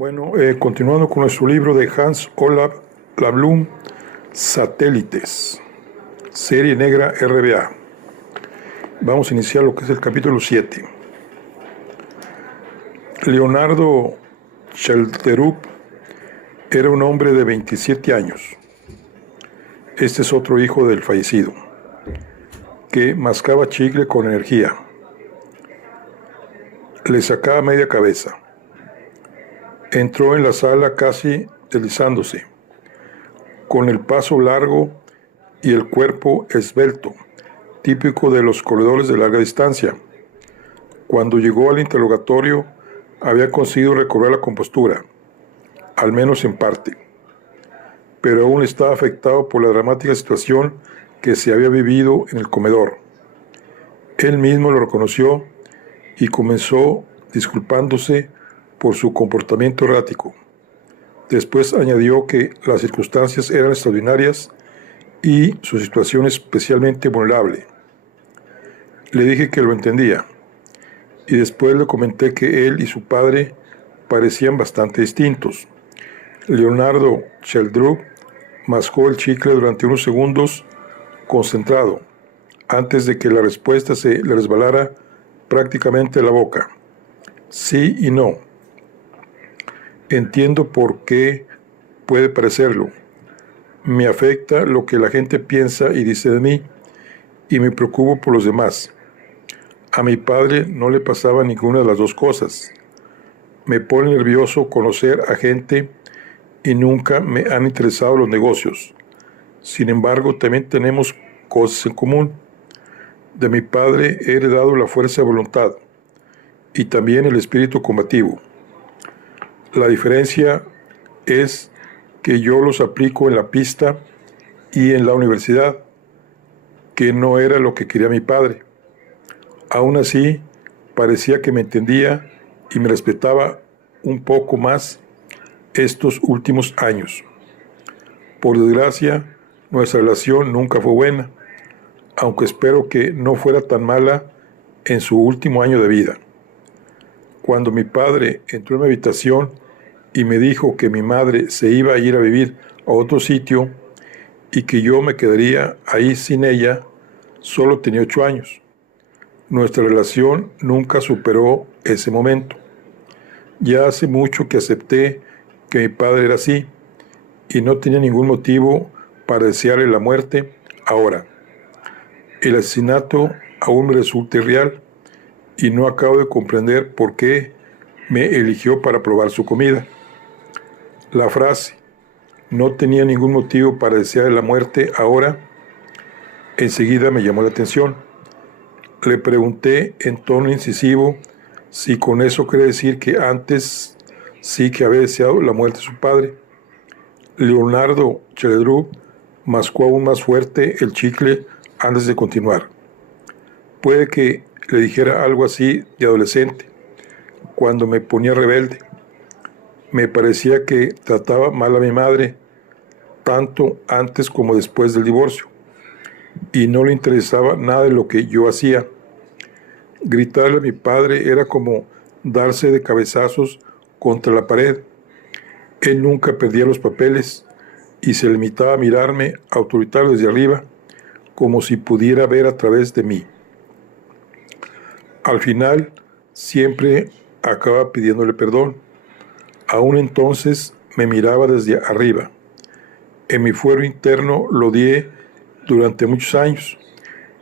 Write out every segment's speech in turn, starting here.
Bueno, continuando con nuestro libro de Hans Olav Lablum, Satélites, serie negra RBA. Vamos a iniciar lo que es el capítulo 7. Leonardo Schelderup era un hombre de 27 años. Este es otro hijo del fallecido, que mascaba chicle con energía. Le sacaba media cabeza. Entró en la sala casi deslizándose, con el paso largo y el cuerpo esbelto, típico de los corredores de larga distancia. Cuando llegó al interrogatorio, había conseguido recobrar la compostura, al menos en parte, pero aún estaba afectado por la dramática situación que se había vivido en el comedor. Él mismo lo reconoció y comenzó disculpándose por su comportamiento errático. Después añadió que las circunstancias eran extraordinarias y su situación especialmente vulnerable. Le dije que lo entendía, y después le comenté que él y su padre parecían bastante distintos. Leonardo Schelderup mascó el chicle durante unos segundos concentrado, antes de que la respuesta se le resbalara prácticamente de la boca. Sí y no. Entiendo por qué puede parecerlo. Me afecta lo que la gente piensa y dice de mí, y me preocupo por los demás. A mi padre no le pasaba ninguna de las dos cosas. Me pone nervioso conocer a gente y nunca me han interesado los negocios. Sin embargo, también tenemos cosas en común. De mi padre he heredado la fuerza de voluntad y también el espíritu combativo. La diferencia es que yo los aplico en la pista y en la universidad, que no era lo que quería mi padre. Aún así, parecía que me entendía y me respetaba un poco más estos últimos años. Por desgracia, nuestra relación nunca fue buena, aunque espero que no fuera tan mala en su último año de vida. Cuando mi padre entró en mi habitación y me dijo que mi madre se iba a ir a vivir a otro sitio y que yo me quedaría ahí sin ella, solo tenía 8 años. Nuestra relación nunca superó ese momento. Ya hace mucho que acepté que mi padre era así y no tenía ningún motivo para desearle la muerte ahora. El asesinato aún me resulta irreal y no acabo de comprender por qué me eligió para probar su comida. La frase, no tenía ningún motivo para desearle la muerte ahora, enseguida me llamó la atención. Le pregunté en tono incisivo si con eso quiere decir que antes sí que había deseado la muerte de su padre. Leonardo Schelderup mascó aún más fuerte el chicle antes de continuar. Puede que le dijera algo así de adolescente, cuando me ponía rebelde. Me parecía que trataba mal a mi madre, tanto antes como después del divorcio, y no le interesaba nada de lo que yo hacía. Gritarle a mi padre era como darse de cabezazos contra la pared. Él nunca perdía los papeles y se limitaba a mirarme autoritario desde arriba, como si pudiera ver a través de mí. Al final, siempre acababa pidiéndole perdón. Aún entonces me miraba desde arriba. En mi fuero interno lo odié durante muchos años,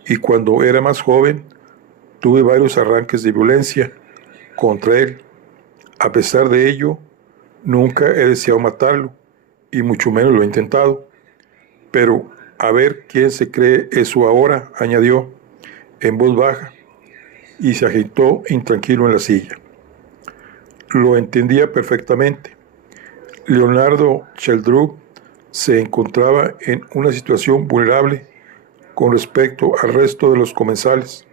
y cuando era más joven tuve varios arranques de violencia contra él. A pesar de ello, nunca he deseado matarlo, y mucho menos lo he intentado. Pero a ver quién se cree eso ahora, añadió en voz baja, y se agitó intranquilo en la silla. Lo entendía perfectamente. Leonardo Schelderup se encontraba en una situación vulnerable con respecto al resto de los comensales,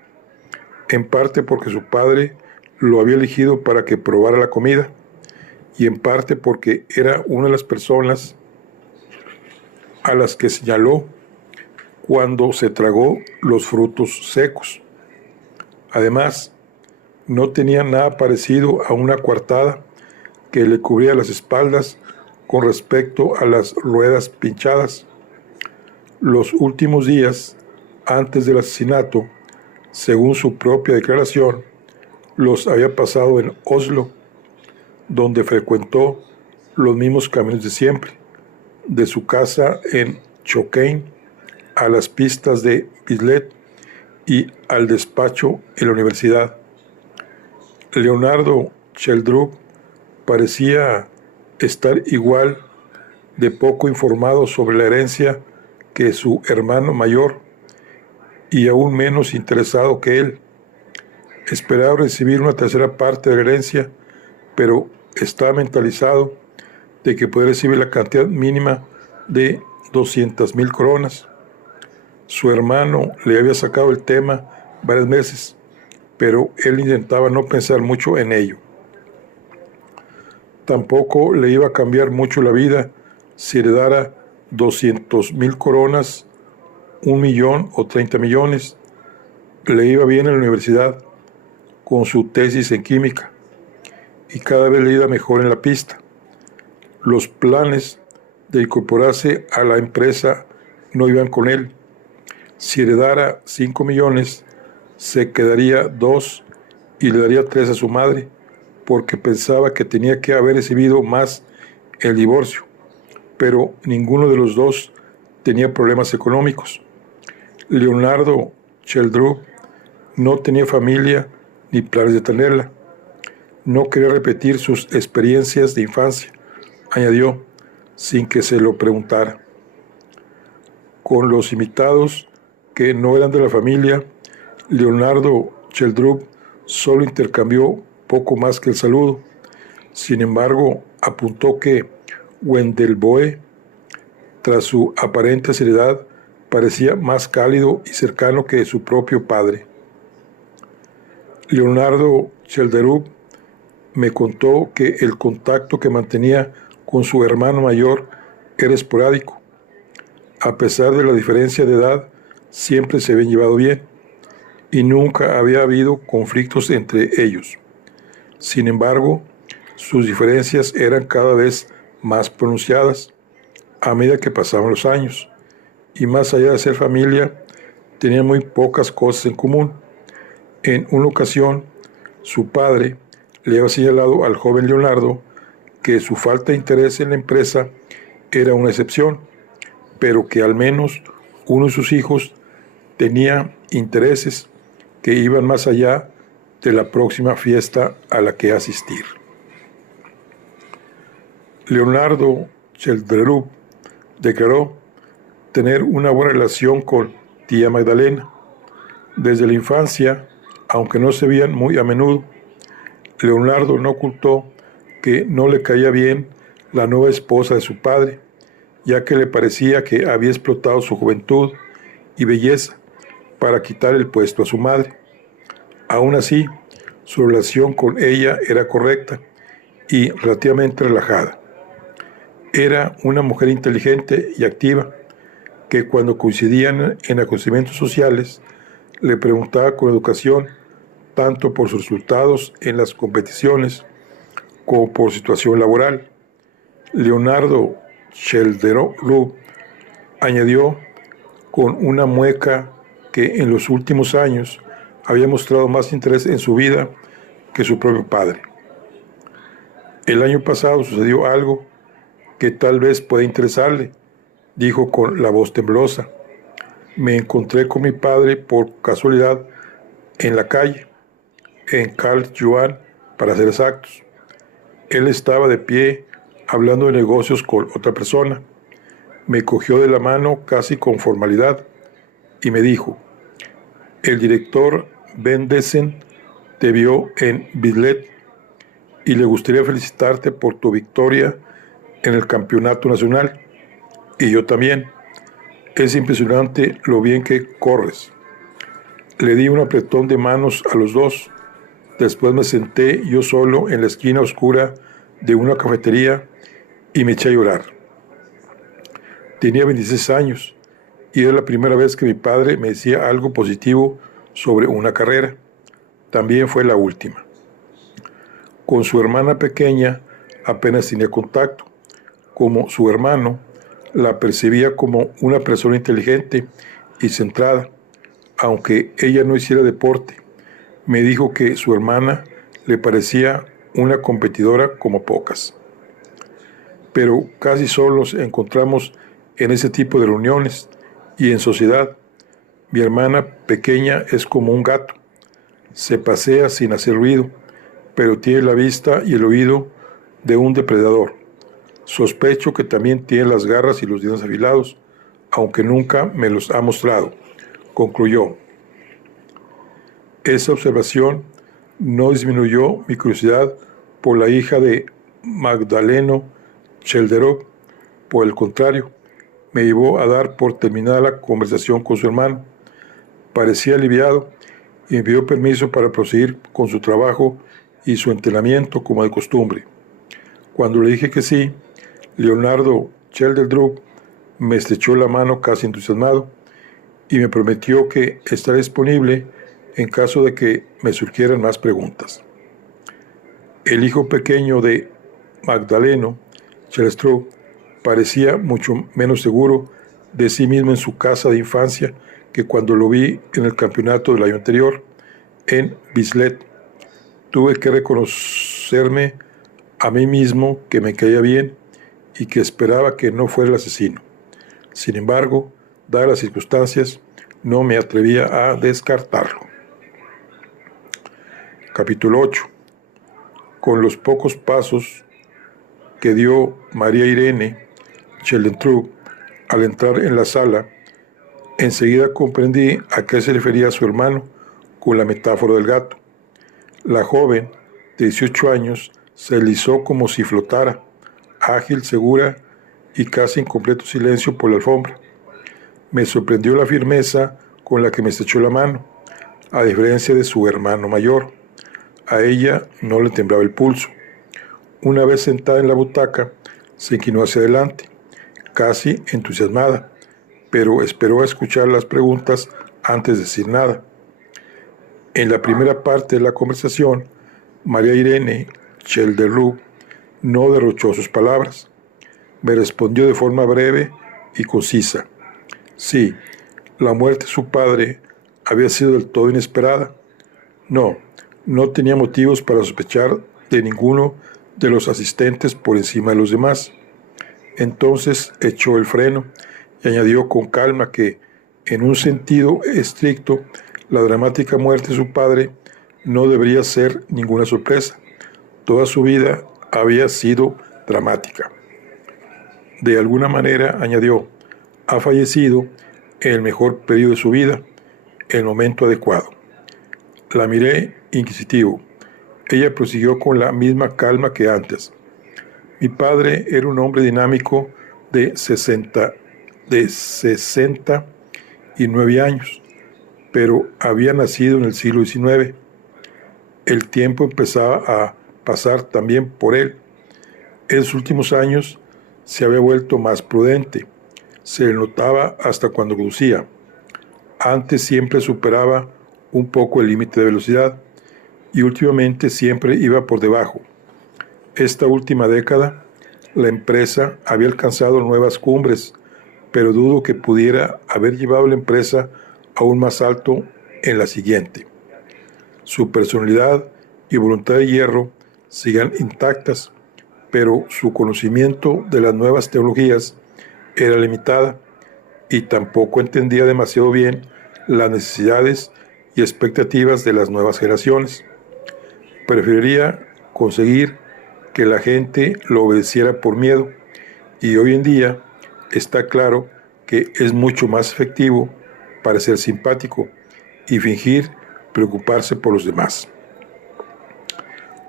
en parte porque su padre lo había elegido para que probara la comida, y en parte porque era una de las personas a las que señaló cuando se tragó los frutos secos. Además, no tenía nada parecido a una coartada que le cubría las espaldas con respecto a las ruedas pinchadas. Los últimos días antes del asesinato, según su propia declaración, los había pasado en Oslo, donde frecuentó los mismos caminos de siempre, de su casa en Chokane a las pistas de Bislett y al despacho en la universidad. Leonardo Sheldrup parecía estar igual de poco informado sobre la herencia que su hermano mayor y aún menos interesado que él. Esperaba recibir una tercera parte de la herencia, pero estaba mentalizado de que podía recibir la cantidad mínima de 200,000 coronas. Su hermano le había sacado el tema varias veces, pero él intentaba no pensar mucho en ello. Tampoco le iba a cambiar mucho la vida si heredara 200,000 coronas, 1,000,000 o 30 millones. Le iba bien en la universidad con su tesis en química y cada vez le iba mejor en la pista. Los planes de incorporarse a la empresa no iban con él. Si heredara 5 millones, se quedaría 2 y le daría 3 a su madre, porque pensaba que tenía que haber recibido más el divorcio, pero ninguno de los dos tenía problemas económicos. Leonardo Sheldrup no tenía familia ni planes de tenerla. No quería repetir sus experiencias de infancia, añadió, sin que se lo preguntara. Con los invitados que no eran de la familia, Leonardo Sheldrup solo intercambió poco más que el saludo. Sin embargo, apuntó que Wendell Boe, tras su aparente seriedad, parecía más cálido y cercano que su propio padre. Leonardo Sheldrup me contó que el contacto que mantenía con su hermano mayor era esporádico. A pesar de la diferencia de edad, siempre se habían llevado bien y nunca había habido conflictos entre ellos. Sin embargo, sus diferencias eran cada vez más pronunciadas a medida que pasaban los años, y más allá de ser familia, tenían muy pocas cosas en común. En una ocasión, su padre le había señalado al joven Leonardo que su falta de interés en la empresa era una excepción, pero que al menos uno de sus hijos tenía intereses que iban más allá de la próxima fiesta a la que asistir. Leonardo Sheldrup declaró tener una buena relación con tía Magdalena. Desde la infancia, aunque no se veían muy a menudo, Leonardo no ocultó que no le caía bien la nueva esposa de su padre, ya que le parecía que había explotado su juventud y belleza para quitar el puesto a su madre. Aún así, su relación con ella era correcta y relativamente relajada. Era una mujer inteligente y activa, que cuando coincidían en acontecimientos sociales, le preguntaba con educación tanto por sus resultados en las competiciones como por situación laboral. Leonardo Sheldrup añadió con una mueca que en los últimos años había mostrado más interés en su vida que su propio padre. El año pasado sucedió algo que tal vez pueda interesarle, dijo con la voz temblorosa. Me encontré con mi padre por casualidad en la calle, en Karl Johan, para ser exactos. Él estaba de pie hablando de negocios con otra persona. Me cogió de la mano casi con formalidad y me dijo: el director Ben Dessen te vio en Bislett y le gustaría felicitarte por tu victoria en el campeonato nacional. Y yo también. Es impresionante lo bien que corres. Le di un apretón de manos a los dos. Después me senté yo solo en la esquina oscura de una cafetería y me eché a llorar. Tenía 26 años y era la primera vez que mi padre me decía algo positivo sobre una carrera. También fue la última. Con su hermana pequeña apenas tenía contacto. Como su hermano, la percibía como una persona inteligente y centrada, aunque ella no hiciera deporte. Me dijo que su hermana le parecía una competidora como pocas. Pero casi solo nos encontramos en ese tipo de reuniones y en sociedad. Mi hermana pequeña es como un gato. Se pasea sin hacer ruido, pero tiene la vista y el oído de un depredador. Sospecho que también tiene las garras y los dientes afilados, aunque nunca me los ha mostrado, concluyó. Esa observación no disminuyó mi curiosidad por la hija de Magdaleno Chelderov. Por el contrario, me llevó a dar por terminada la conversación con su hermano. Parecía aliviado y me pidió permiso para proseguir con su trabajo y su entrenamiento como de costumbre. Cuando le dije que sí, Leonardo Chelderdrup me estrechó la mano casi entusiasmado y me prometió que estaría disponible en caso de que me surgieran más preguntas. El hijo pequeño de Magdaleno Chelderdrup parecía mucho menos seguro de sí mismo en su casa de infancia que cuando lo vi en el campeonato del año anterior en Bislett. Tuve que reconocerme a mí mismo que me caía bien y que esperaba que no fuera el asesino. Sin embargo, dadas las circunstancias, no me atrevía a descartarlo. Capítulo 8. Con los pocos pasos que dio María Irene Chelderdrup al entrar en la sala, enseguida comprendí a qué se refería su hermano con la metáfora del gato. La joven, de 18 años, se deslizó como si flotara, ágil, segura y casi en completo silencio por la alfombra. Me sorprendió la firmeza con la que me estrechó la mano, a diferencia de su hermano mayor. A ella no le temblaba el pulso. Una vez sentada en la butaca, se inclinó hacia adelante, casi entusiasmada, pero esperó a escuchar las preguntas antes de decir nada. En la primera parte de la conversación, María Irene Chelderdrup no derrochó sus palabras. Me respondió de forma breve y concisa. Sí, la muerte de su padre había sido del todo inesperada. No tenía motivos para sospechar de ninguno de los asistentes por encima de los demás. Entonces echó el freno y añadió con calma que, en un sentido estricto, la dramática muerte de su padre no debería ser ninguna sorpresa. Toda su vida había sido dramática. De alguna manera, añadió, ha fallecido en el mejor periodo de su vida, en el momento adecuado. La miré inquisitivo. Ella prosiguió con la misma calma que antes. Mi padre era un hombre dinámico de 69 años, pero había nacido en el siglo XIX. El tiempo empezaba a pasar también por él. En sus últimos años se había vuelto más prudente. Se le notaba hasta cuando conducía. Antes siempre superaba un poco el límite de velocidad y últimamente siempre iba por debajo. Esta última década, la empresa había alcanzado nuevas cumbres, pero dudo que pudiera haber llevado la empresa aún más alto en la siguiente. Su personalidad y voluntad de hierro seguían intactas, pero su conocimiento de las nuevas tecnologías era limitada y tampoco entendía demasiado bien las necesidades y expectativas de las nuevas generaciones. Preferiría conseguir que la gente lo obedeciera por miedo, y hoy en día está claro que es mucho más efectivo parecer simpático y fingir preocuparse por los demás.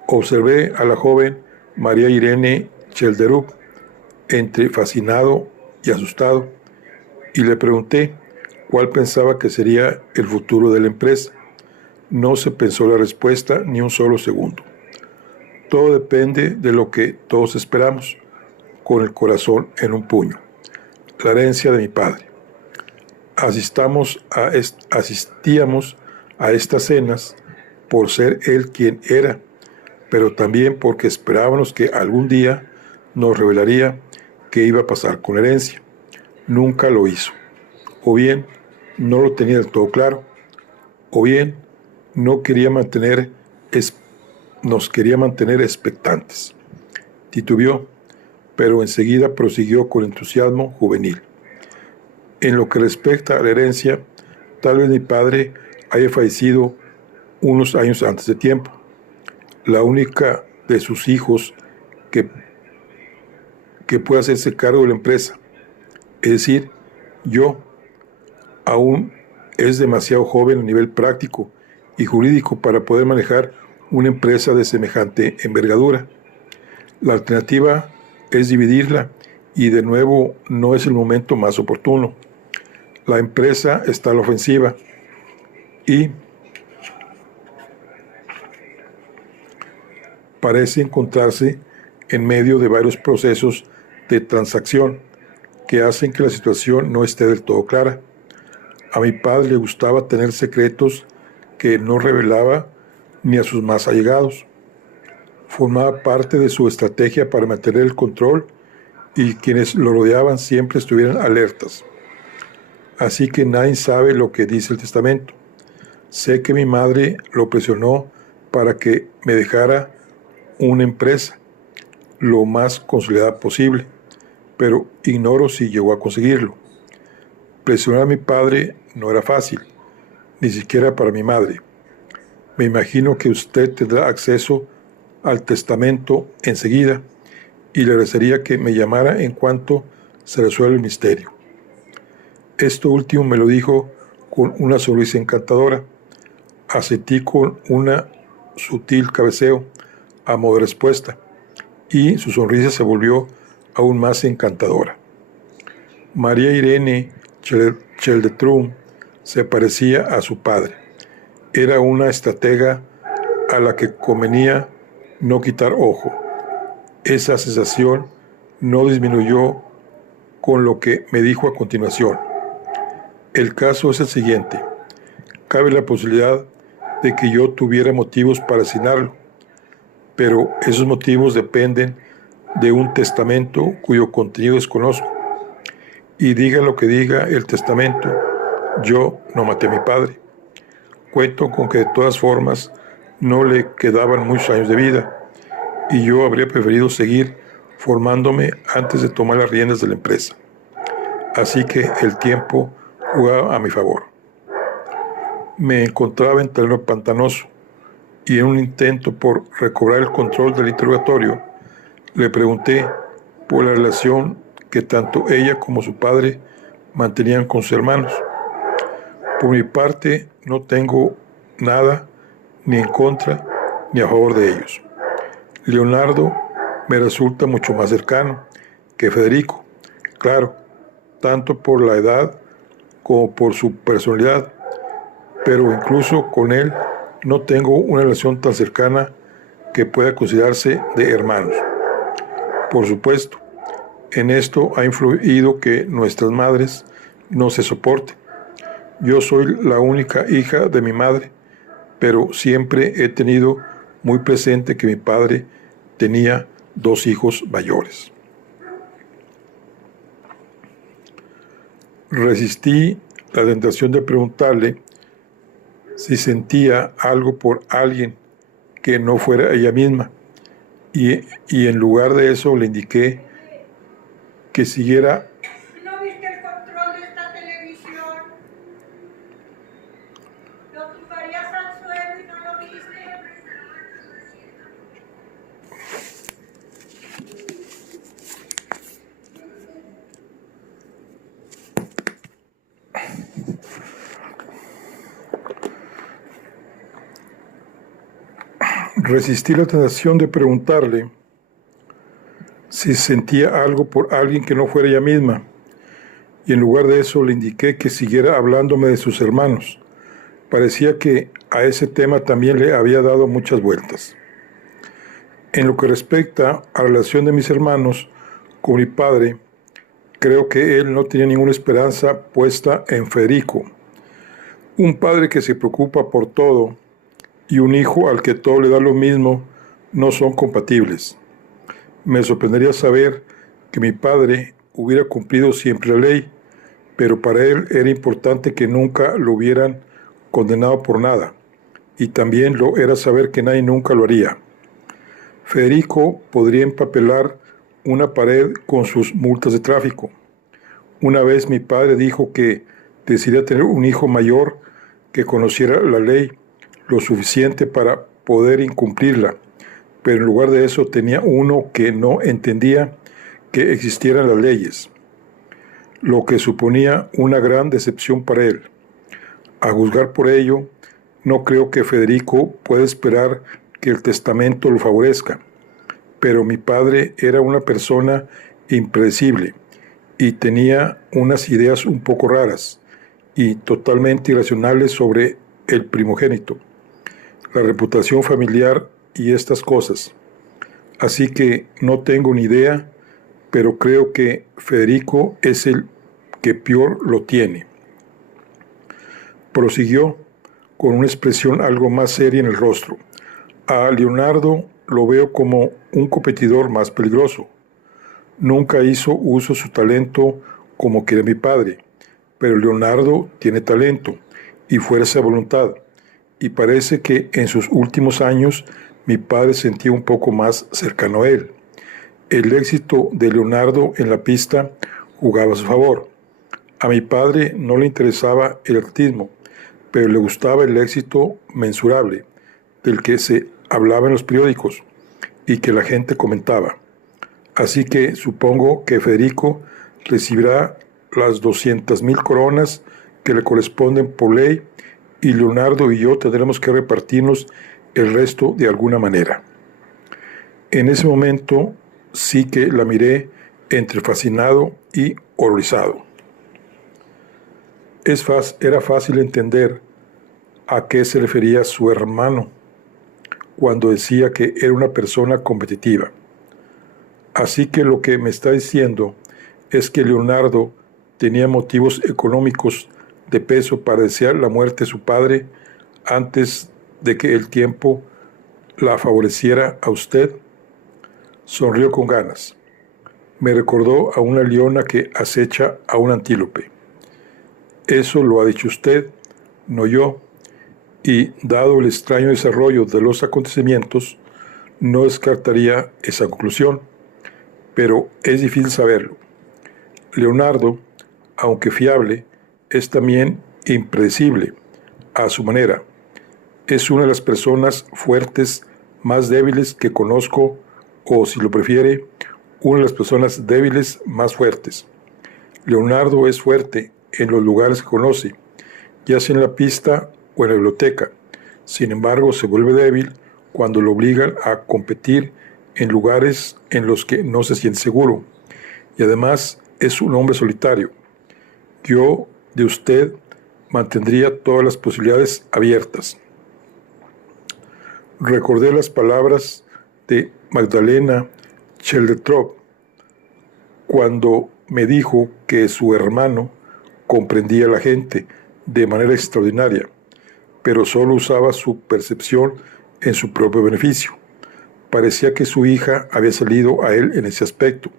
Observé a la joven María Irene Chelderdrup entre fascinado y asustado y le pregunté cuál pensaba que sería el futuro de la empresa. No se pensó la respuesta ni un solo segundo. Todo depende de lo que todos esperamos, con el corazón en un puño. La herencia de mi padre. Asistíamos a estas cenas por ser él quien era, pero también porque esperábamos que algún día nos revelaría qué iba a pasar con la herencia. Nunca lo hizo. O bien no lo tenía del todo claro, o bien no quería nos quería mantener expectantes. Titubeó, pero enseguida prosiguió con entusiasmo juvenil. En lo que respecta a la herencia, tal vez mi padre haya fallecido unos años antes de tiempo. La única de sus hijos que puede hacerse cargo de la empresa, es decir, yo, aún es demasiado joven a nivel práctico y jurídico para poder manejar una empresa de semejante envergadura. La alternativa es dividirla y de nuevo no es el momento más oportuno. La empresa está a la ofensiva y parece encontrarse en medio de varios procesos de transacción que hacen que la situación no esté del todo clara. A mi padre le gustaba tener secretos que no revelaba ni a sus más allegados. Formaba parte de su estrategia para mantener el control y quienes lo rodeaban siempre estuvieran alertas. Así que nadie sabe lo que dice el testamento. Sé que mi madre lo presionó para que me dejara una empresa lo más consolidada posible, pero ignoro si llegó a conseguirlo. Presionar a mi padre no era fácil, ni siquiera para mi madre. Me imagino que usted tendrá acceso al testamento enseguida y le agradecería que me llamara en cuanto se resuelva el misterio. Esto último me lo dijo con una sonrisa encantadora. Asentí con una sutil cabeceo a modo de respuesta y su sonrisa se volvió aún más encantadora. María Irene Cheldetrun se parecía a su padre. Era una estratega a la que convenía no quitar ojo. Esa sensación no disminuyó con lo que me dijo a continuación. El caso es el siguiente. Cabe la posibilidad de que yo tuviera motivos para asesinarlo, pero esos motivos dependen de un testamento cuyo contenido desconozco. Y diga lo que diga el testamento, yo no maté a mi padre. Cuento con que de todas formas no le quedaban muchos años de vida y yo habría preferido seguir formándome antes de tomar las riendas de la empresa. Así que el tiempo jugaba a mi favor. Me encontraba en terreno pantanoso y en un intento por recobrar el control del interrogatorio, le pregunté por la relación que tanto ella como su padre mantenían con sus hermanos. Por mi parte, no tengo nada ni en contra ni a favor de ellos. Leonardo me resulta mucho más cercano que Federico, claro, tanto por la edad como por su personalidad, pero incluso con él no tengo una relación tan cercana que pueda considerarse de hermanos. Por supuesto, en esto ha influido que nuestras madres no se soporten. Yo soy la única hija de mi madre, pero siempre he tenido muy presente que mi padre tenía 2 hijos mayores. Resistí la tentación de preguntarle si sentía algo por alguien que no fuera ella misma, y en lugar de eso le indiqué que siguiera. ¿No viste el control de esta televisión? Lo tumbarías al suelo y no lo viste. Resistí la tentación de preguntarle si sentía algo por alguien que no fuera ella misma, y en lugar de eso le indiqué que siguiera hablándome de sus hermanos. Parecía que a ese tema también le había dado muchas vueltas. En lo que respecta a la relación de mis hermanos con mi padre, creo que él no tenía ninguna esperanza puesta en Federico. Un padre que se preocupa por todo y un hijo al que todo le da lo mismo no son compatibles. Me sorprendería saber que mi padre hubiera cumplido siempre la ley, pero para él era importante que nunca lo hubieran condenado por nada, y también lo era saber que nadie nunca lo haría. Federico podría empapelar una pared con sus multas de tráfico. Una vez mi padre dijo que desearía tener un hijo mayor que conociera la ley lo suficiente para poder incumplirla, pero en lugar de eso tenía uno que no entendía que existieran las leyes, lo que suponía una gran decepción para él. A juzgar por ello, no creo que Federico pueda esperar que el testamento lo favorezca, pero mi padre era una persona impredecible y tenía unas ideas un poco raras y totalmente irracionales sobre el primogénito, la reputación familiar y estas cosas. Así que no tengo ni idea, pero creo que Federico es el que peor lo tiene. Prosiguió con una expresión algo más seria en el rostro. A Leonardo lo veo como un competidor más peligroso. Nunca hizo uso de su talento como quería mi padre, pero Leonardo tiene talento y fuerza de voluntad, y parece que en sus últimos años mi padre sentía un poco más cercano a él. El éxito de Leonardo en la pista jugaba a su favor. A mi padre no le interesaba el atletismo, pero le gustaba el éxito mensurable, del que se hablaba en los periódicos y que la gente comentaba. Así que supongo que Federico recibirá las 200,000 coronas que le corresponden por ley, y Leonardo y yo tendremos que repartirnos el resto de alguna manera. En ese momento sí que la miré entre fascinado y horrorizado. Era fácil entender a qué se refería su hermano cuando decía que era una persona competitiva. Así que lo que me está diciendo es que Leonardo tenía motivos económicos de peso para desear la muerte de su padre antes de que el tiempo la favoreciera a usted. Sonrió con ganas. Me recordó a una leona que acecha a un antílope. Eso lo ha dicho usted, no yo, y dado el extraño desarrollo de los acontecimientos, no descartaría esa conclusión, pero es difícil saberlo. Leonardo, aunque fiable, es también impredecible a su manera. Es una de las personas fuertes más débiles que conozco, o si lo prefiere, una de las personas débiles más fuertes. Leonardo es fuerte en los lugares que conoce, ya sea en la pista o en la biblioteca. Sin embargo, se vuelve débil cuando lo obligan a competir en lugares en los que no se siente seguro. Y además es un hombre solitario. Yo, de usted, mantendría todas las posibilidades abiertas. Recordé las palabras de Magdalena Cheldetrop cuando me dijo que su hermano comprendía a la gente de manera extraordinaria, pero solo usaba su percepción en su propio beneficio. Parecía que su hija había salido a él en ese aspecto.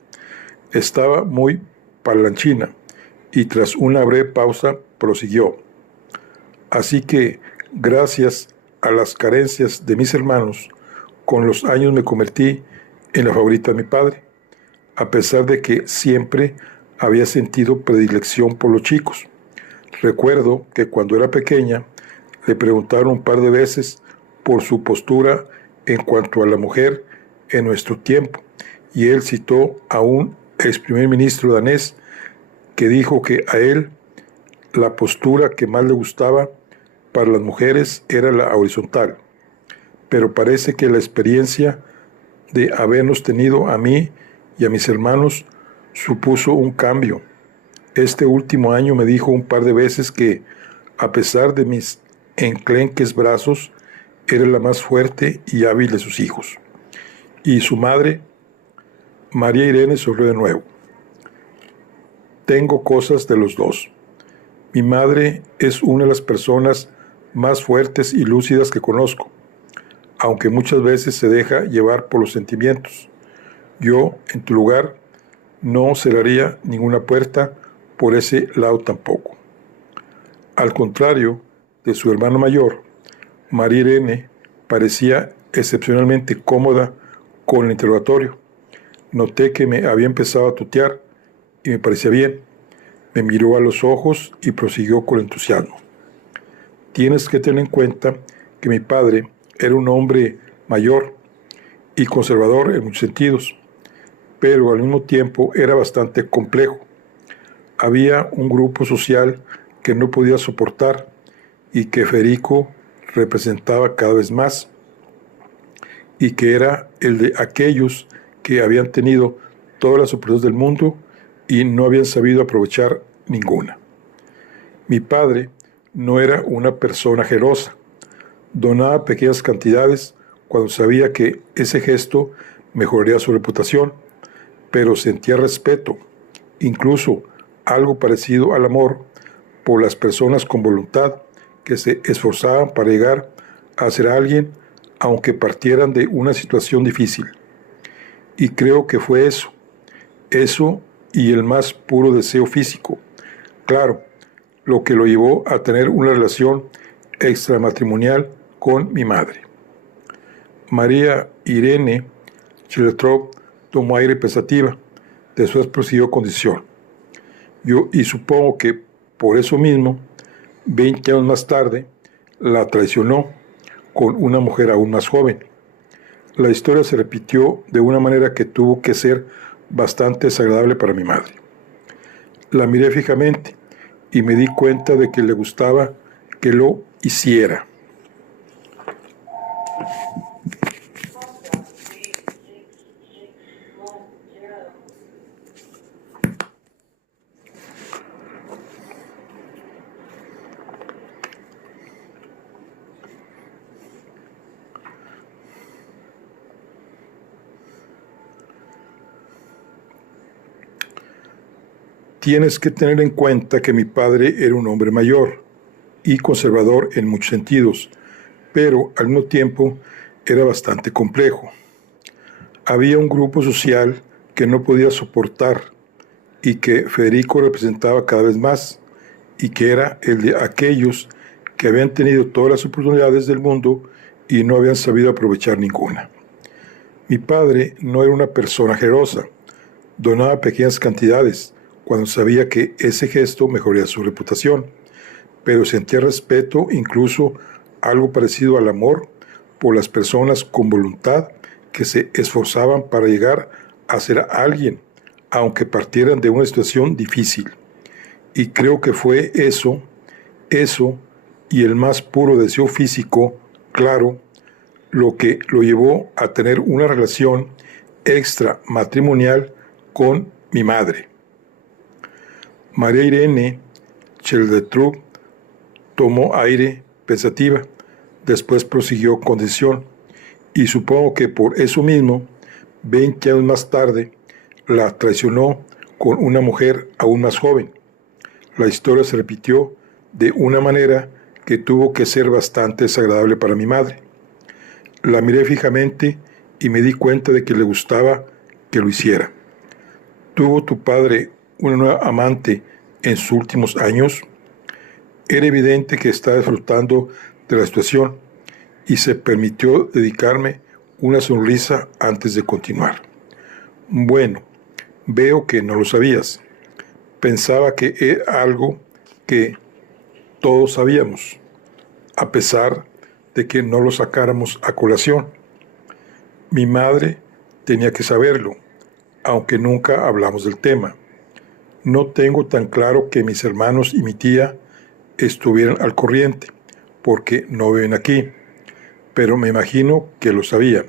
Estaba muy parlanchina y tras una breve pausa prosiguió. Así que, gracias a las carencias de mis hermanos, con los años me convertí en la favorita de mi padre, a pesar de que siempre había sentido predilección por los chicos. Recuerdo que cuando era pequeña le preguntaron un par de veces por su postura en cuanto a la mujer en nuestro tiempo, y él citó a un ex primer ministro danés que dijo que a él la postura que más le gustaba para las mujeres era la horizontal, pero parece que la experiencia de habernos tenido a mí y a mis hermanos supuso un cambio. Este último año me dijo un par de veces que, a pesar de mis enclenques brazos, era la más fuerte y hábil de sus hijos. Y su madre, María Irene, sonrió de nuevo. Tengo cosas de los dos. Mi madre es una de las personas más fuertes y lúcidas que conozco. aunque muchas veces se deja llevar por los sentimientos. Yo, en tu lugar, no cerraría ninguna puerta por ese lado tampoco. Al contrario de su hermano mayor, María Irene parecía excepcionalmente cómoda con el interrogatorio. Noté que me había empezado a tutear y me parecía bien. Me miró a los ojos y prosiguió con entusiasmo. Tienes que tener en cuenta que mi padre era un hombre mayor y conservador en muchos sentidos, pero al mismo tiempo era bastante complejo. Había un grupo social que no podía soportar y que Federico representaba cada vez más, y que era el de aquellos que habían tenido todas las oportunidades del mundo y no habían sabido aprovechar ninguna. Mi padre no era una persona generosa. Donaba pequeñas cantidades cuando sabía que ese gesto mejoraría su reputación, pero sentía respeto, incluso algo parecido al amor, por las personas con voluntad que se esforzaban para llegar a ser alguien, aunque partieran de una situación difícil. Y creo que fue eso y el más puro deseo físico, claro, lo que lo llevó a tener una relación extramatrimonial con mi madre. María Irene Cheletrov tomó aire pensativa, después prosiguió con decisión. Y supongo que por eso mismo, 20 años más tarde, la traicionó con una mujer aún más joven. La historia se repitió de una manera que tuvo que ser bastante desagradable para mi madre. La miré fijamente y me di cuenta de que le gustaba que lo hiciera. Tienes que tener en cuenta que mi padre era un hombre mayor y conservador en muchos sentidos, pero al mismo tiempo era bastante complejo. Había un grupo social que no podía soportar y que Federico representaba cada vez más, y que era el de aquellos que habían tenido todas las oportunidades del mundo y no habían sabido aprovechar ninguna. Mi padre no era una persona generosa, donaba pequeñas cantidades cuando sabía que ese gesto mejoraría su reputación, pero sentía respeto, incluso algo parecido al amor, por las personas con voluntad que se esforzaban para llegar a ser alguien, aunque partieran de una situación difícil. Y creo que fue eso y el más puro deseo físico, claro, lo que lo llevó a tener una relación extramatrimonial con mi madre. María Irene Cheletrov tomó aire pensativa, después prosiguió con decisión, y supongo que por eso mismo, 20 años más tarde, la traicionó con una mujer aún más joven. La historia se repitió de una manera que tuvo que ser bastante desagradable para mi madre. La miré fijamente y me di cuenta de que le gustaba que lo hiciera. ¿Tuvo tu padre una nueva amante en sus últimos años? Era evidente que estaba disfrutando de la situación y se permitió dedicarme una sonrisa antes de continuar. Bueno, veo que no lo sabías. Pensaba que era algo que todos sabíamos, a pesar de que no lo sacáramos a colación. Mi madre tenía que saberlo, aunque nunca hablamos del tema. No tengo tan claro que mis hermanos y mi tía estuvieran al corriente, porque no viven aquí, pero me imagino que lo sabían.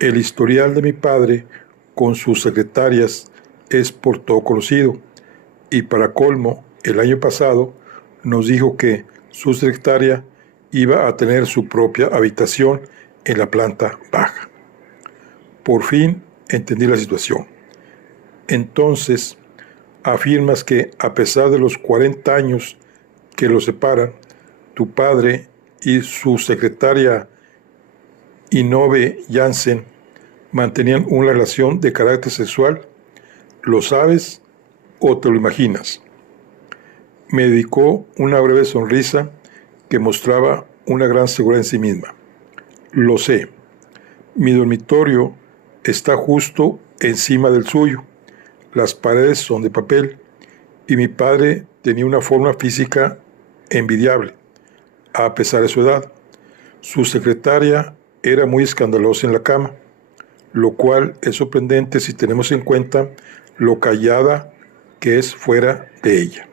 El historial de mi padre con sus secretarias es por todo conocido, y para colmo, el año pasado nos dijo que su secretaria iba a tener su propia habitación en la planta baja. Por fin entendí la situación. Entonces, afirmas que a pesar de los 40 años que los separan, tu padre y su secretaria y Nove Jansen mantenían una relación de carácter sexual? ¿Lo sabes o te lo imaginas? Me dedicó una breve sonrisa que mostraba una gran seguridad en sí misma. Lo sé. Mi dormitorio está justo encima del suyo. Las paredes son de papel y mi padre tenía una forma física envidiable, a pesar de su edad. Su secretaria era muy escandalosa en la cama, lo cual es sorprendente si tenemos en cuenta lo callada que es fuera de ella.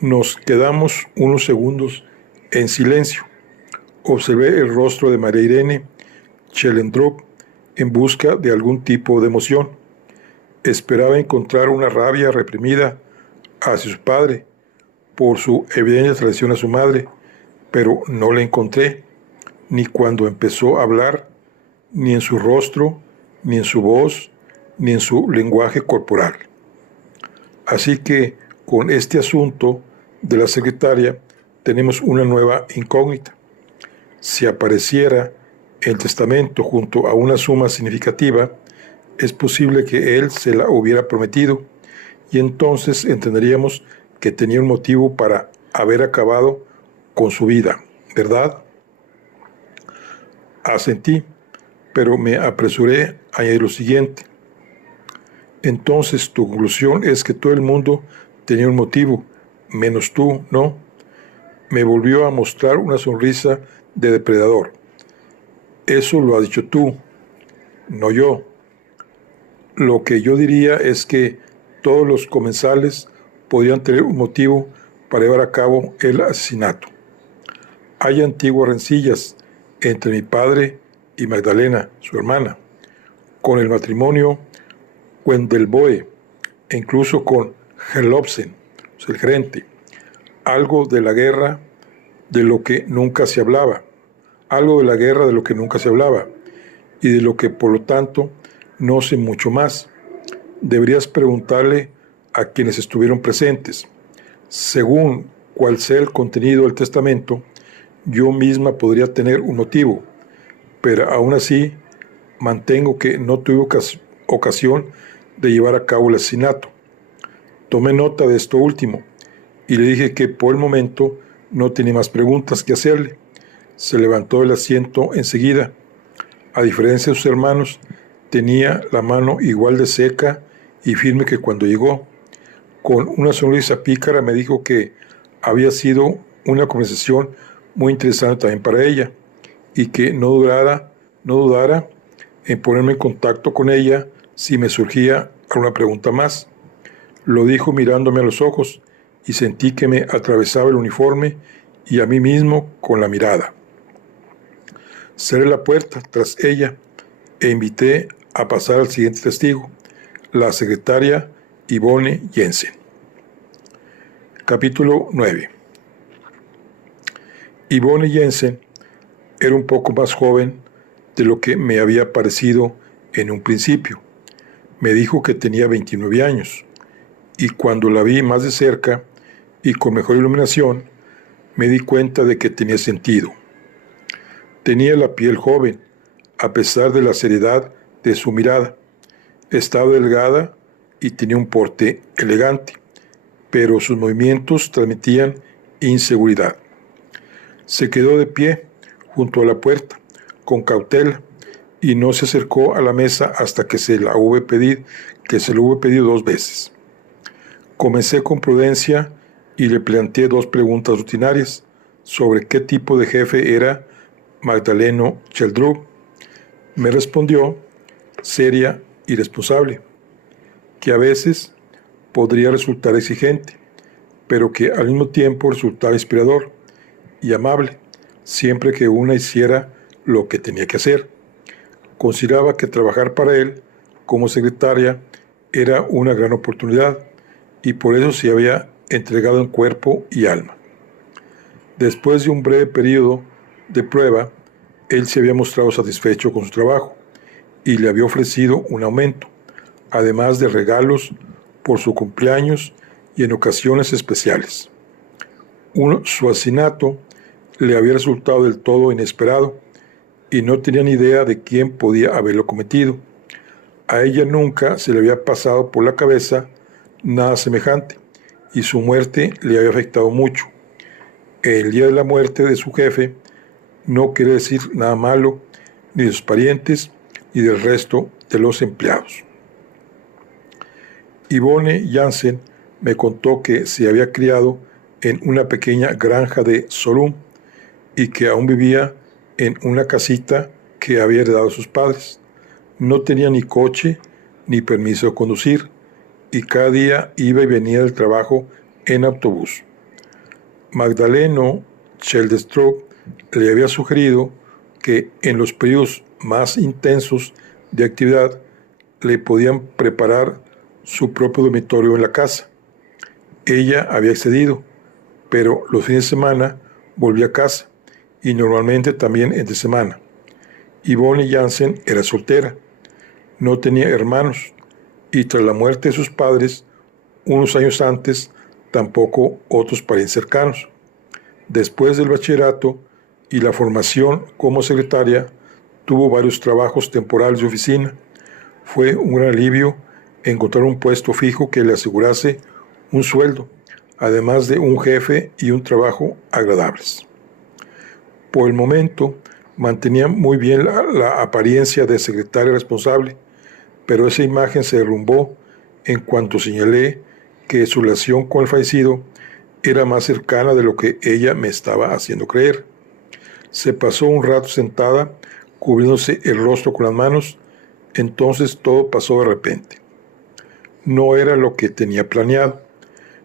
Nos quedamos unos segundos en silencio. Observé el rostro de María Irene Schellendrup en busca de algún tipo de emoción. Esperaba encontrar una rabia reprimida hacia su padre por su evidente traición a su madre, pero no la encontré, ni cuando empezó a hablar, ni en su rostro, ni en su voz, ni en su lenguaje corporal. Así que con este asunto de la secretaria tenemos una nueva incógnita. Si apareciera el testamento junto a una suma significativa, es posible que él se la hubiera prometido y entonces entenderíamos que tenía un motivo para haber acabado con su vida, ¿verdad? Asentí, pero me apresuré a añadir lo siguiente. Entonces tu conclusión es que todo el mundo tenía un motivo, menos tú, ¿no? Me volvió a mostrar una sonrisa de depredador. Eso lo has dicho tú, no yo. Lo que yo diría es que todos los comensales podían tener un motivo para llevar a cabo el asesinato. Hay antiguas rencillas entre mi padre y Magdalena, su hermana, con el matrimonio Wendelboe e incluso con Herlofsen, el gerente. Algo de la guerra de lo que nunca se hablaba. Algo de la guerra de lo que nunca se hablaba y de lo que por lo tanto no sé mucho más. Deberías preguntarle a quienes estuvieron presentes. Según cuál sea el contenido del testamento, yo misma podría tener un motivo, pero aún así mantengo que no tuve ocasión de llevar a cabo el asesinato. Tomé nota de esto último y le dije que por el momento no tenía más preguntas que hacerle. Se levantó del asiento enseguida. A diferencia de sus hermanos, tenía la mano igual de seca y firme que cuando llegó. Con una sonrisa pícara me dijo que había sido una conversación muy interesante también para ella y que no dudara en ponerme en contacto con ella si me surgía alguna pregunta más. Lo dijo mirándome a los ojos y sentí que me atravesaba el uniforme y a mí mismo con la mirada. Cerré la puerta tras ella e invité a pasar al siguiente testigo, la secretaria Yvonne Jensen. Capítulo 9. Yvonne Jensen era un poco más joven de lo que me había parecido en un principio. Me dijo que tenía 29 años y cuando la vi más de cerca y con mejor iluminación, me di cuenta de que tenía sentido. Tenía la piel joven, a pesar de la seriedad de su mirada. Estaba delgada y tenía un porte elegante, pero sus movimientos transmitían inseguridad. Se quedó de pie junto a la puerta, con cautela, y no se acercó a la mesa hasta que se lo hube pedido 2 veces. Comencé con prudencia y le planteé 2 preguntas rutinarias sobre qué tipo de jefe era Magdaleno Schellendrup. Me respondió, seria y responsable, que a veces podría resultar exigente, pero que al mismo tiempo resultaba inspirador y amable, siempre que una hiciera lo que tenía que hacer. Consideraba que trabajar para él como secretaria era una gran oportunidad y por eso se había entregado en cuerpo y alma. Después de un breve periodo de prueba, él se había mostrado satisfecho con su trabajo y le había ofrecido un aumento, además de regalos por su cumpleaños y en ocasiones especiales. Su asesinato le había resultado del todo inesperado y no tenía ni idea de quién podía haberlo cometido. A ella nunca se le había pasado por la cabeza nada semejante, y su muerte le había afectado mucho. El día de la muerte de su jefe no quiere decir nada malo, ni de sus parientes, ni del resto de los empleados. Yvonne Jansen me contó que se había criado en una pequeña granja de Solum y que aún vivía en una casita que había heredado a sus padres. No tenía ni coche ni permiso de conducir y cada día iba y venía del trabajo en autobús. Magdaleno Scheldstrup le había sugerido que en los periodos más intensos de actividad le podían preparar su propio dormitorio en la casa. Ella había accedido, pero los fines de semana volvía a casa y normalmente también entre semana. Yvonne Jansen era soltera, no tenía hermanos y tras la muerte de sus padres, unos años antes, tampoco otros parientes cercanos. Después del bachillerato y la formación como secretaria, tuvo varios trabajos temporales de oficina. Fue un gran alivio encontrar un puesto fijo que le asegurase un sueldo, además de un jefe y un trabajo agradables. Por el momento, mantenía muy bien la apariencia de secretaria responsable, pero esa imagen se derrumbó en cuanto señalé que su relación con el fallecido era más cercana de lo que ella me estaba haciendo creer. Se pasó un rato sentada, cubriéndose el rostro con las manos, entonces todo pasó de repente. No era lo que tenía planeado.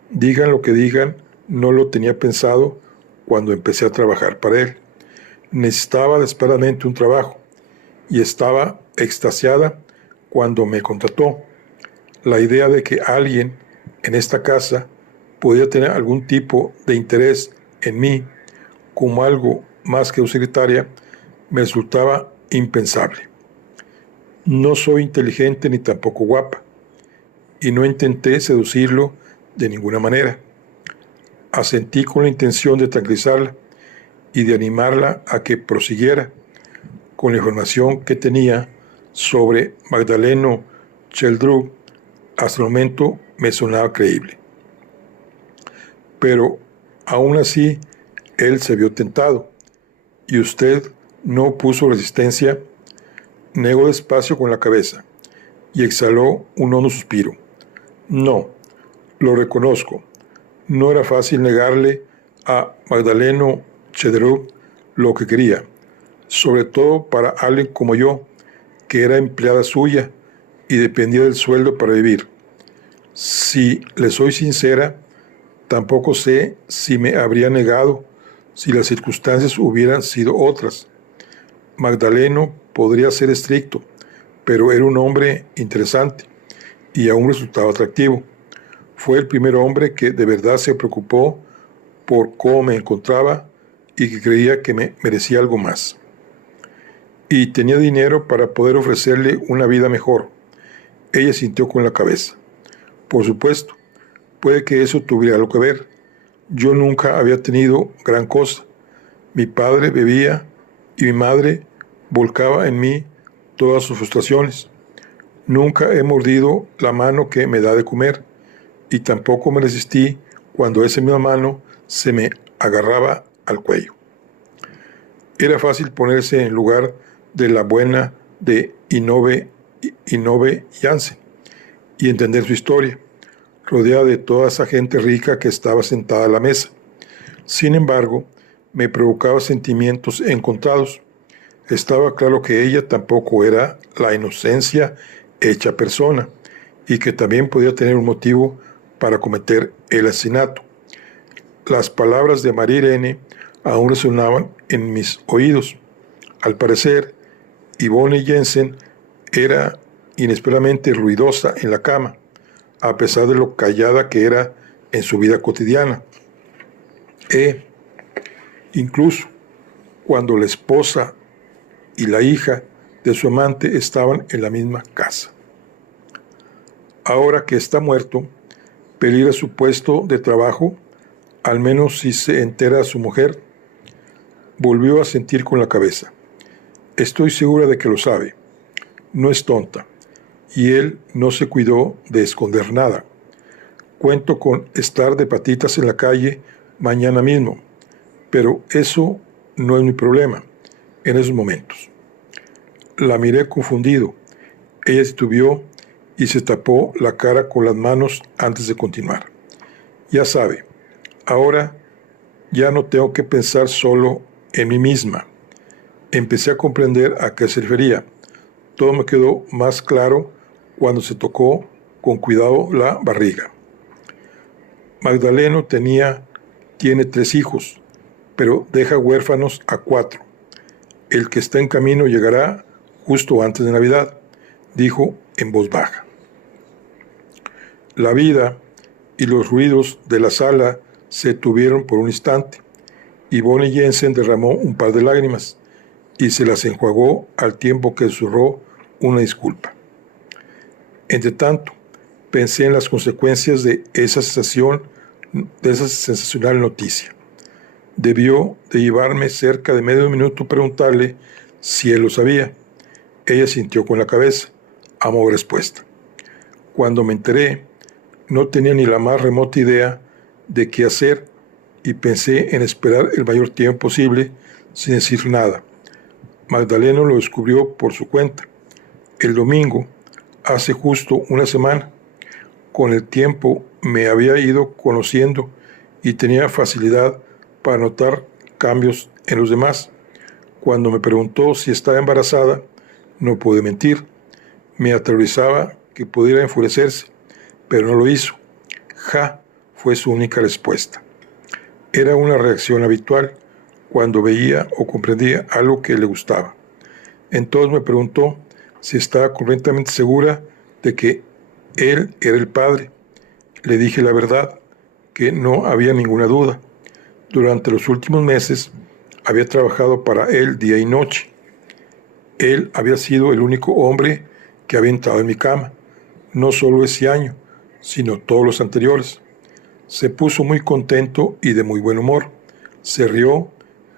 Digan lo que digan, no lo tenía pensado cuando empecé a trabajar para él. Necesitaba desesperadamente un trabajo y estaba extasiada cuando me contrató. La idea de que alguien en esta casa podía tener algún tipo de interés en mí como algo más que una secretaria me resultaba impensable. No soy inteligente ni tampoco guapa y no intenté seducirlo de ninguna manera. Asentí con la intención de tranquilizarla y de animarla a que prosiguiera con la información que tenía sobre Magdaleno Scheldstrup. Hasta el momento me sonaba creíble. Pero aún así, él se vio tentado y usted no puso resistencia. Negó despacio con la cabeza y exhaló un hondo suspiro. No, lo reconozco. No era fácil negarle a Magdaleno Scheldstrup lo que quería, sobre todo para alguien como yo, que era empleada suya y dependía del sueldo para vivir. Si le soy sincera, tampoco sé si me habría negado si las circunstancias hubieran sido otras. Magdaleno podría ser estricto, pero era un hombre interesante y aún resultaba atractivo. Fue el primer hombre que de verdad se preocupó por cómo me encontraba y que creía que me merecía algo más. Y tenía dinero para poder ofrecerle una vida mejor. Ella sintió con la cabeza. Por supuesto, puede que eso tuviera algo que ver. Yo nunca había tenido gran cosa. Mi padre bebía y mi madre volcaba en mí todas sus frustraciones. Nunca he mordido la mano que me da de comer y tampoco me resistí cuando esa misma mano se me agarraba al cuello. Era fácil ponerse en lugar de la buena de Yvonne Jansen y entender su historia, rodeada de toda esa gente rica que estaba sentada a la mesa. Sin embargo, me provocaba sentimientos encontrados. Estaba claro que ella tampoco era la inocencia hecha persona y que también podía tener un motivo para cometer el asesinato. Las palabras de María Irene aún resonaban en mis oídos. Al parecer, Yvonne Jansen era inesperadamente ruidosa en la cama, a pesar de lo callada que era en su vida cotidiana. Incluso cuando la esposa y la hija de su amante estaban en la misma casa. Ahora que está muerto, peligra su puesto de trabajo, al menos si se entera su mujer. Volvió a sentir con la cabeza. Estoy segura de que lo sabe. No es tonta. Y él no se cuidó de esconder nada. Cuento con estar de patitas en la calle mañana mismo, pero eso no es mi problema en esos momentos. La miré confundido. Ella titubeó y se tapó la cara con las manos antes de continuar. Ya sabe, ahora ya no tengo que pensar solo en mí misma. Empecé a comprender a qué se refería. Todo me quedó más claro cuando se tocó con cuidado la barriga. Magdaleno tiene 3 hijos, pero deja huérfanos a 4. El que está en camino llegará justo antes de Navidad, dijo en voz baja. La vida y los ruidos de la sala se tuvieron por un instante, y Bonnie Jensen derramó un par de lágrimas y se las enjuagó al tiempo que susurró una disculpa. Entre tanto, pensé en las consecuencias de esa sensacional noticia. Debió de llevarme cerca de medio minuto preguntarle si él lo sabía. Ella sintió con la cabeza, a modo de respuesta. Cuando me enteré, no tenía ni la más remota idea de qué hacer y pensé en esperar el mayor tiempo posible sin decir nada. Magdaleno lo descubrió por su cuenta. El domingo, hace justo una semana. Con el tiempo me había ido conociendo y tenía facilidad para notar cambios en los demás. Cuando me preguntó si estaba embarazada, no pude mentir. Me aterrorizaba que pudiera enfurecerse, pero no lo hizo. Ja, fue su única respuesta. Era una reacción habitual cuando veía o comprendía algo que le gustaba. Entonces me preguntó si estaba completamente segura de que él era el padre. Le dije la verdad, que no había ninguna duda. Durante los últimos meses había trabajado para él día y noche. Él había sido el único hombre que había entrado en mi cama, no solo ese año, sino todos los anteriores. Se puso muy contento y de muy buen humor. Se rió,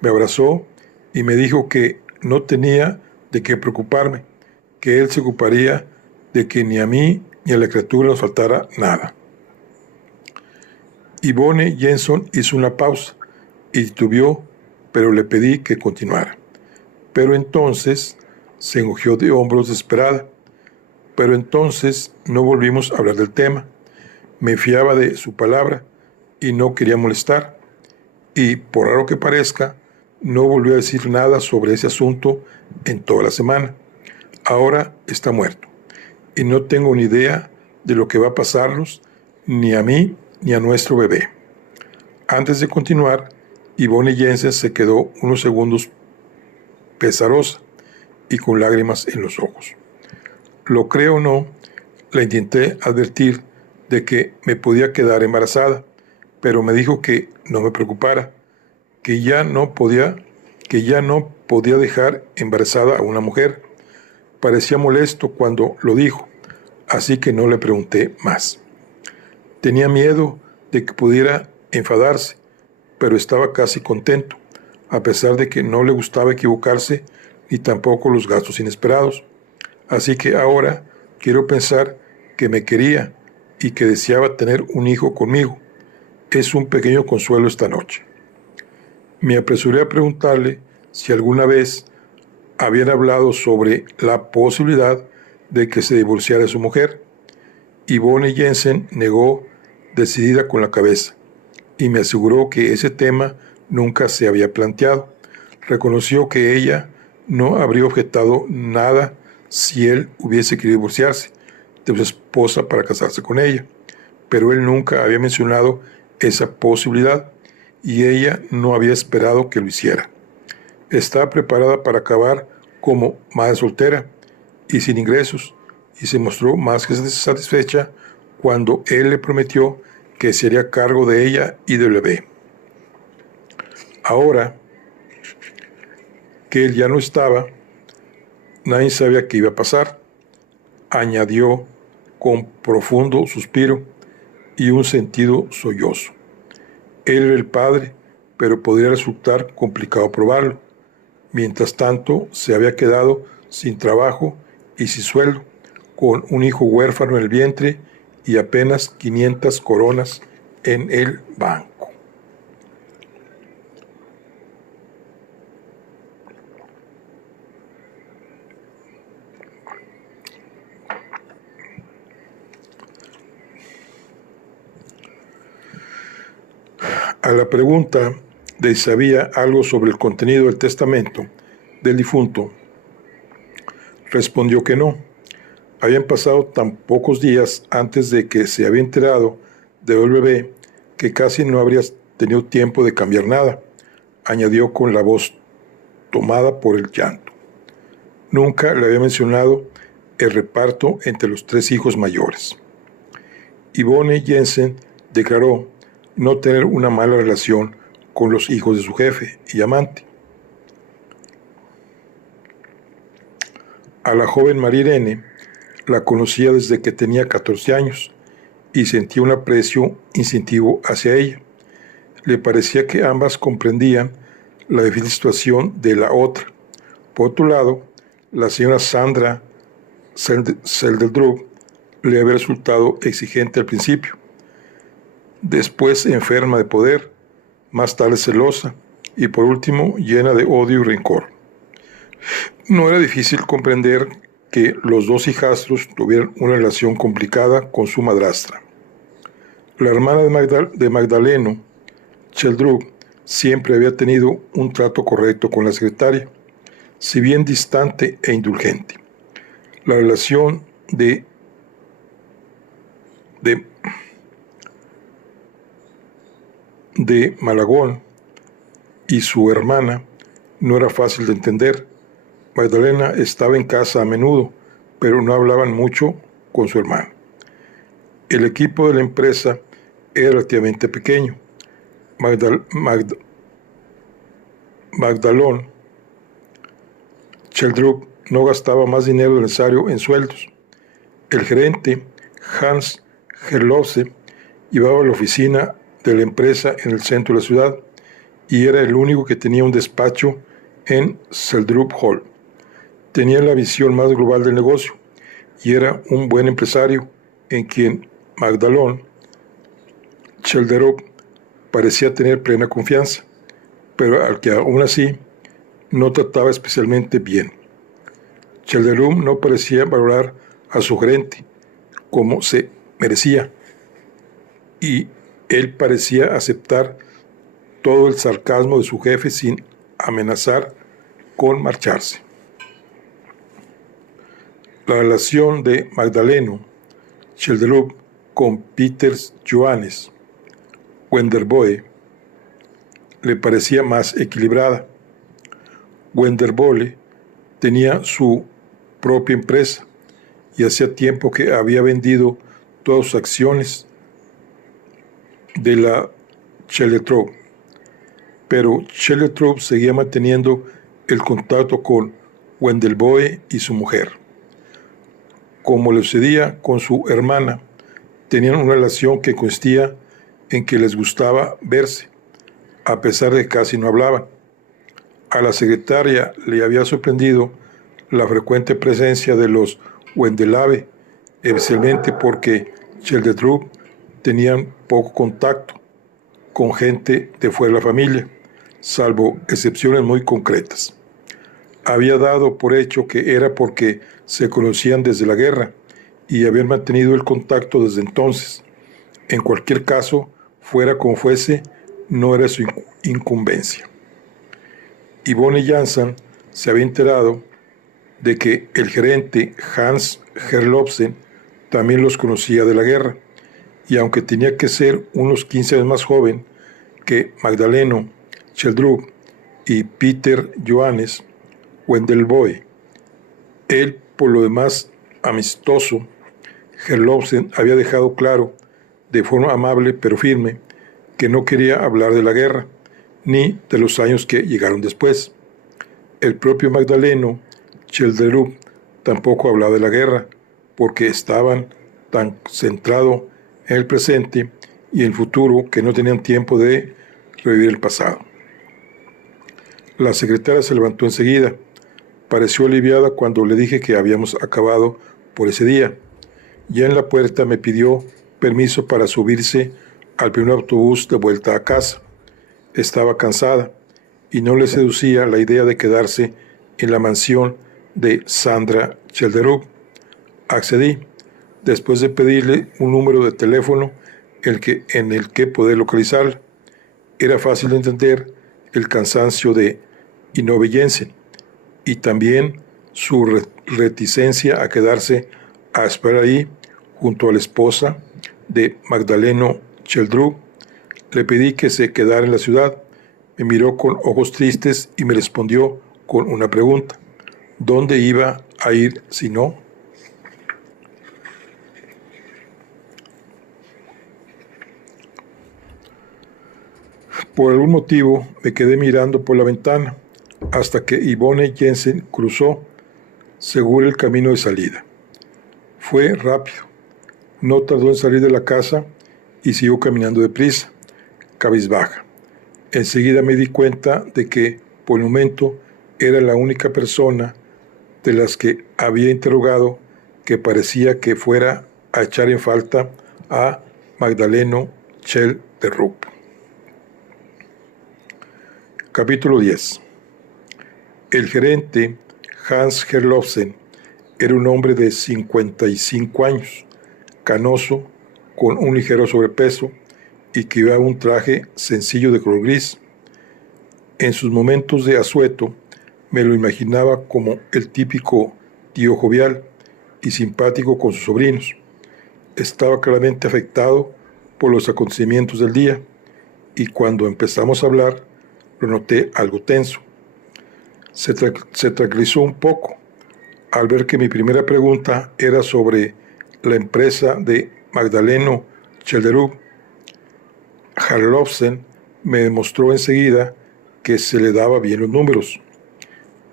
me abrazó y me dijo que no tenía de qué preocuparme, que él se ocuparía de que ni a mí ni a la criatura nos faltara nada. Yvonne Jensen hizo una pausa y titubeó, pero le pedí que continuara. Pero entonces se encogió de hombros desesperada. Pero entonces no volvimos a hablar del tema. Me fiaba de su palabra y no quería molestar. Y, por raro que parezca, no volvió a decir nada sobre ese asunto en toda la semana. Ahora está muerto y no tengo ni idea de lo que va a pasarnos, ni a mí ni a nuestro bebé. Antes de continuar, Yvonne Jensen se quedó unos segundos pesarosa y con lágrimas en los ojos. Lo creo o no, la intenté advertir de que me podía quedar embarazada, pero me dijo que no me preocupara, que ya no podía dejar embarazada a una mujer. Parecía molesto cuando lo dijo, así que no le pregunté más. Tenía miedo de que pudiera enfadarse, pero estaba casi contento, a pesar de que no le gustaba equivocarse ni tampoco los gastos inesperados. Así que ahora quiero pensar que me quería y que deseaba tener un hijo conmigo. Es un pequeño consuelo esta noche. Me apresuré a preguntarle si alguna vez habían hablado sobre la posibilidad de que se divorciara de su mujer. Yvonne Jensen negó decidida con la cabeza y me aseguró que ese tema nunca se había planteado. Reconoció que ella no habría objetado nada si él hubiese querido divorciarse de su esposa para casarse con ella, pero él nunca había mencionado esa posibilidad y ella no había esperado que lo hiciera. Estaba preparada para acabar como madre soltera y sin ingresos, y se mostró más que satisfecha cuando él le prometió que se haría cargo de ella y del bebé. Ahora que él ya no estaba, nadie sabía qué iba a pasar, añadió con profundo suspiro y un sentido sollozo. Él era el padre, pero podría resultar complicado probarlo. Mientras tanto, se había quedado sin trabajo y sin sueldo, con un hijo huérfano en el vientre y apenas 500 coronas en el banco. A la pregunta de si sabía algo sobre el contenido del testamento del difunto, respondió que no. Habían pasado tan pocos días antes de que se había enterado del bebé que casi no habría tenido tiempo de cambiar nada, añadió con la voz tomada por el llanto. Nunca le había mencionado el reparto entre los 3 hijos mayores. Yvonne Jensen declaró no tener una mala relación con los hijos de su jefe y amante. A la joven María Irene la conocía desde que tenía 14 años y sentía un aprecio instintivo hacia ella. Le parecía que ambas comprendían la difícil situación de la otra. Por otro lado, la señora Sandra Seldrup le había resultado exigente al principio, después enferma de poder, más tarde celosa y por último llena de odio y rencor. No era difícil comprender que los 2 hijastros tuvieran una relación complicada con su madrastra. La hermana de Magdaleno, Sheldrup, siempre había tenido un trato correcto con la secretaria, si bien distante e indulgente. La relación de Malagón y su hermana no era fácil de entender. Magdalena estaba en casa a menudo, pero no hablaban mucho con su hermana. El equipo de la empresa era relativamente pequeño. Magdalón Sheldrup no gastaba más dinero del necesario en sueldos. El gerente, Hans Herlofse, llevaba la oficina de la empresa en el centro de la ciudad y era el único que tenía un despacho en Sheldrup Hall. Tenía la visión más global del negocio y era un buen empresario en quien Magdalón Sheldrup parecía tener plena confianza, pero al que aún así no trataba especialmente bien. Sheldrup no parecía valorar a su gerente como se merecía y él parecía aceptar todo el sarcasmo de su jefe sin amenazar con marcharse. La relación de Magdaleno Sheldrup con Peter Johannes Wendelboe le parecía más equilibrada. Wendelboe tenía su propia empresa y hacía tiempo que había vendido todas sus acciones de la Sheldrup, pero Sheldrup seguía manteniendo el contacto con Wendelboe y su mujer. Como le sucedía con su hermana, tenían una relación que consistía en que les gustaba verse, a pesar de que casi no hablaban. A la secretaria le había sorprendido la frecuente presencia de los Wendelave, especialmente porque Sheldrup tenían poco contacto con gente de fuera de la familia, salvo excepciones muy concretas. Había dado por hecho que era porque se conocían desde la guerra y habían mantenido el contacto desde entonces. En cualquier caso, fuera como fuese, no era su incumbencia. Yvonne Jensen se había enterado de que el gerente Hans Herlofsen también los conocía de la guerra, y aunque tenía que ser unos 15 años más joven que Magdaleno Sheldrup y Peter Johannes Wendelboe, él, por lo demás amistoso, Herlofsen había dejado claro, de forma amable pero firme, que no quería hablar de la guerra, ni de los años que llegaron después. El propio Magdaleno Sheldrup tampoco hablaba de la guerra, porque estaban tan centrados en el presente y el futuro que no tenían tiempo de revivir el pasado. La secretaria se levantó enseguida. Pareció aliviada cuando le dije que habíamos acabado por ese día. Ya en la puerta me pidió permiso para subirse al primer autobús de vuelta a casa. Estaba cansada y no le seducía la idea de quedarse en la mansión de Sandra Chelderub. Accedí, después de pedirle un número de teléfono en el que poder localizarla. Era fácil de entender el cansancio de Inoue Jensen y también su reticencia a quedarse a esperar ahí junto a la esposa de Magdaleno Chelderub. Le pedí que se quedara en la ciudad. Me miró con ojos tristes y me respondió con una pregunta. ¿Dónde iba a ir si no? Por algún motivo me quedé mirando por la ventana hasta que Yvonne Jensen cruzó seguro el camino de salida. Fue rápido. No tardó en salir de la casa y siguió caminando deprisa, cabizbaja. Enseguida me di cuenta de que, por el momento, era la única persona de las que había interrogado que parecía que fuera a echar en falta a Magdaleno Chelderub. Capítulo 10. El gerente, Hans Herlofsen, era un hombre de 55 años, canoso, con un ligero sobrepeso y que llevaba un traje sencillo de color gris. En sus momentos de asueto me lo imaginaba como el típico tío jovial y simpático con sus sobrinos. Estaba claramente afectado por los acontecimientos del día y cuando empezamos a hablar lo noté algo tenso. Se tranquilizó un poco al ver que mi primera pregunta era sobre la empresa de Magdaleno Chelderub. Herlofsen me demostró enseguida que se le daba bien los números.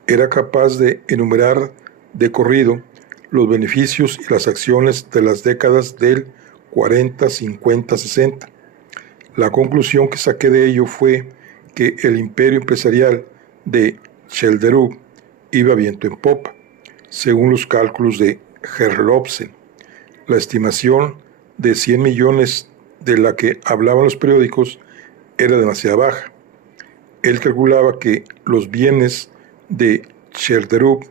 Era capaz de enumerar de corrido los beneficios y las acciones de las décadas del 40, 50, 60. La conclusión que saqué de ello fue que el imperio empresarial de Chelderub iba viento en popa, según los cálculos de Herlofsen. La estimación de 100 millones de la que hablaban los periódicos era demasiado baja. Él calculaba que los bienes de Chelderub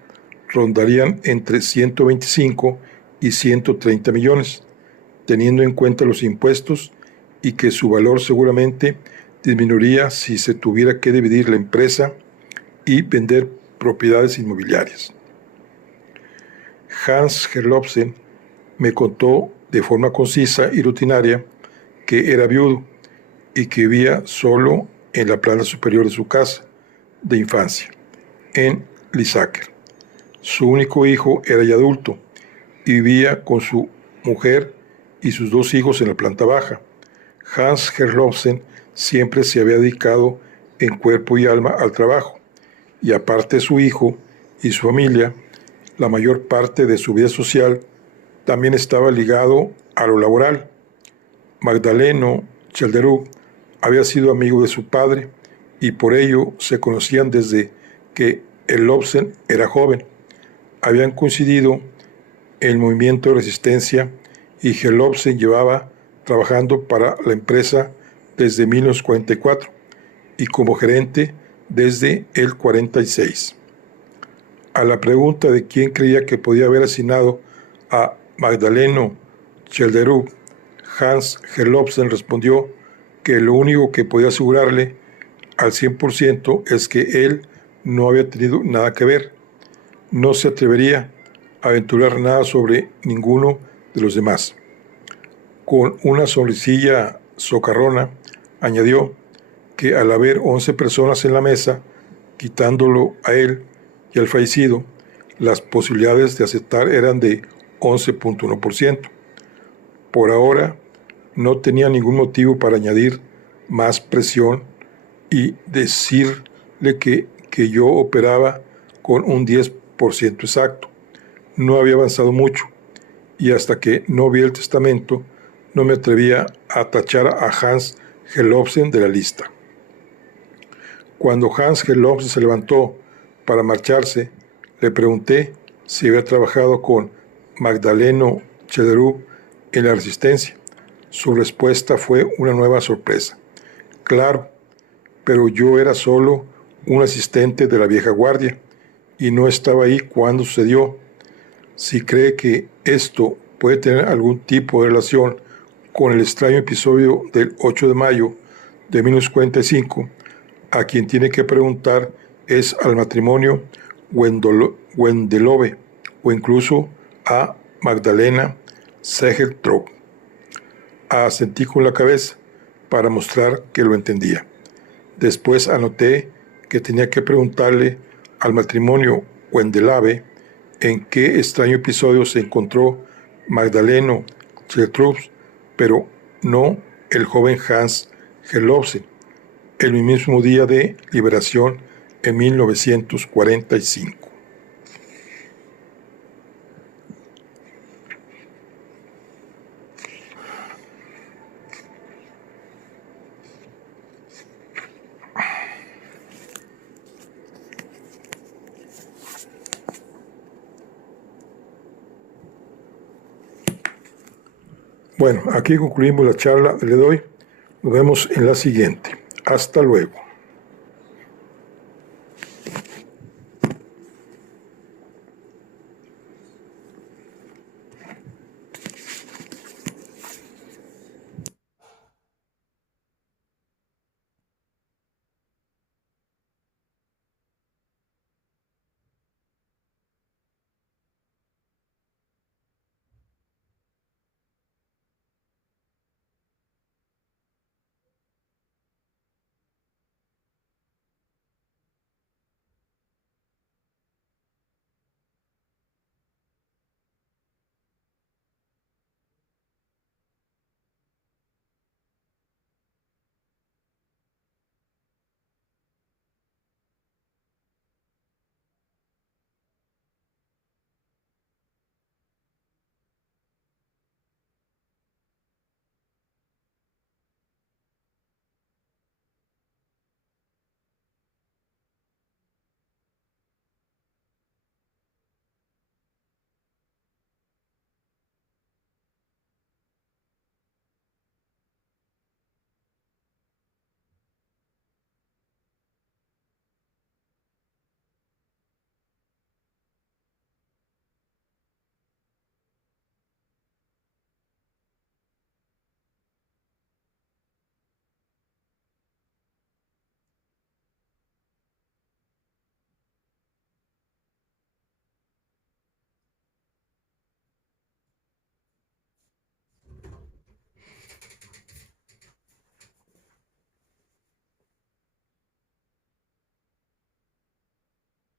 rondarían entre 125 y 130 millones, teniendo en cuenta los impuestos, y que su valor seguramente disminuiría si se tuviera que dividir la empresa y vender propiedades inmobiliarias. Hans Herlofsen me contó de forma concisa y rutinaria que era viudo y que vivía solo en la planta superior de su casa de infancia, en Lysaker. Su único hijo era ya adulto y vivía con su mujer y sus 2 hijos en la planta baja. Hans Herlofsen siempre se había dedicado en cuerpo y alma al trabajo, y aparte de su hijo y su familia, la mayor parte de su vida social también estaba ligado a lo laboral. Magdaleno Chelderub había sido amigo de su padre y por ello se conocían desde que Herlofsen era joven. Habían coincidido en el movimiento de resistencia y Herlofsen llevaba trabajando para la empresa desde 1944 y como gerente desde el 46. A la pregunta de quién creía que podía haber asesinado a Magdaleno Chelderub, Hans Herlofsen respondió que lo único que podía asegurarle al 100% es que él no había tenido nada que ver. No se atrevería a aventurar nada sobre ninguno de los demás. Con una sonrisilla socarrona, añadió que al haber 11 personas en la mesa, quitándolo a él y al fallecido, las posibilidades de aceptar eran de 11.1%. Por ahora, no tenía ningún motivo para añadir más presión y decirle que yo operaba con un 10% exacto. No había avanzado mucho y hasta que no vi el testamento no me atrevía a tachar a Hans Herlofsen de la lista. Cuando Hans Gerlofsen se levantó para marcharse, le pregunté si había trabajado con Magdaleno Chellerup en la Resistencia. Su respuesta fue una nueva sorpresa. Claro, pero yo era solo un asistente de la vieja guardia y no estaba ahí cuando sucedió. Si cree que esto puede tener algún tipo de relación con el extraño episodio del 8 de mayo de 1945, a quien tiene que preguntar es al matrimonio Wendelove o incluso a Magdalena Segeltrup. Asentí con la cabeza para mostrar que lo entendía. Después anoté que tenía que preguntarle al matrimonio Wendelave en qué extraño episodio se encontró Magdaleno Segeltrup, pero no el joven Hans Gerlofsen, el mismo día de liberación en 1945. Bueno, aquí concluimos la charla del día de hoy. Nos vemos en la siguiente. Hasta luego.